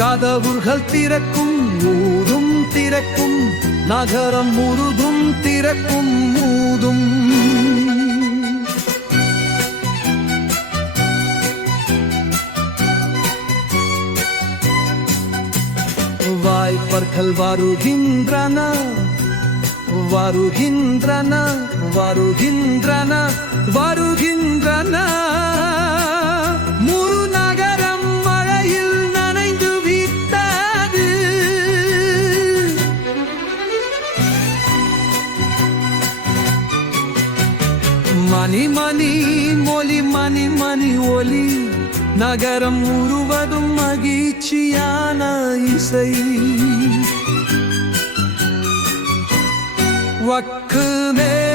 கதவுகள் திறக்கும் ஊதும் திறக்கும் நகரம் முழுதும் திறக்கும் மூதும் வாய்ப்பர்கள் வருகின்றன வருகின்றன வருகின்றன மணி மணி மொழி மணி மணி ஒலி நகரம் முழுவதும் மகிழ்ச்சியான இசை வக்கு மே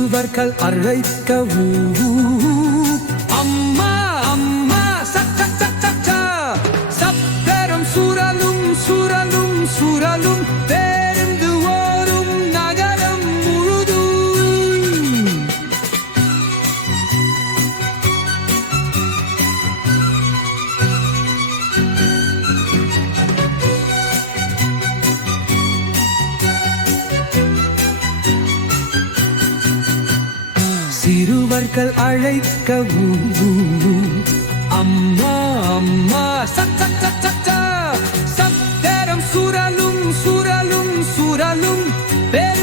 சிறுவர்கள் அழைக்க அவர்கள் அழைக்கவும். அம்மா அம்மா சத்தரம் சுரலும் சுரலும் சுரலும். பெரு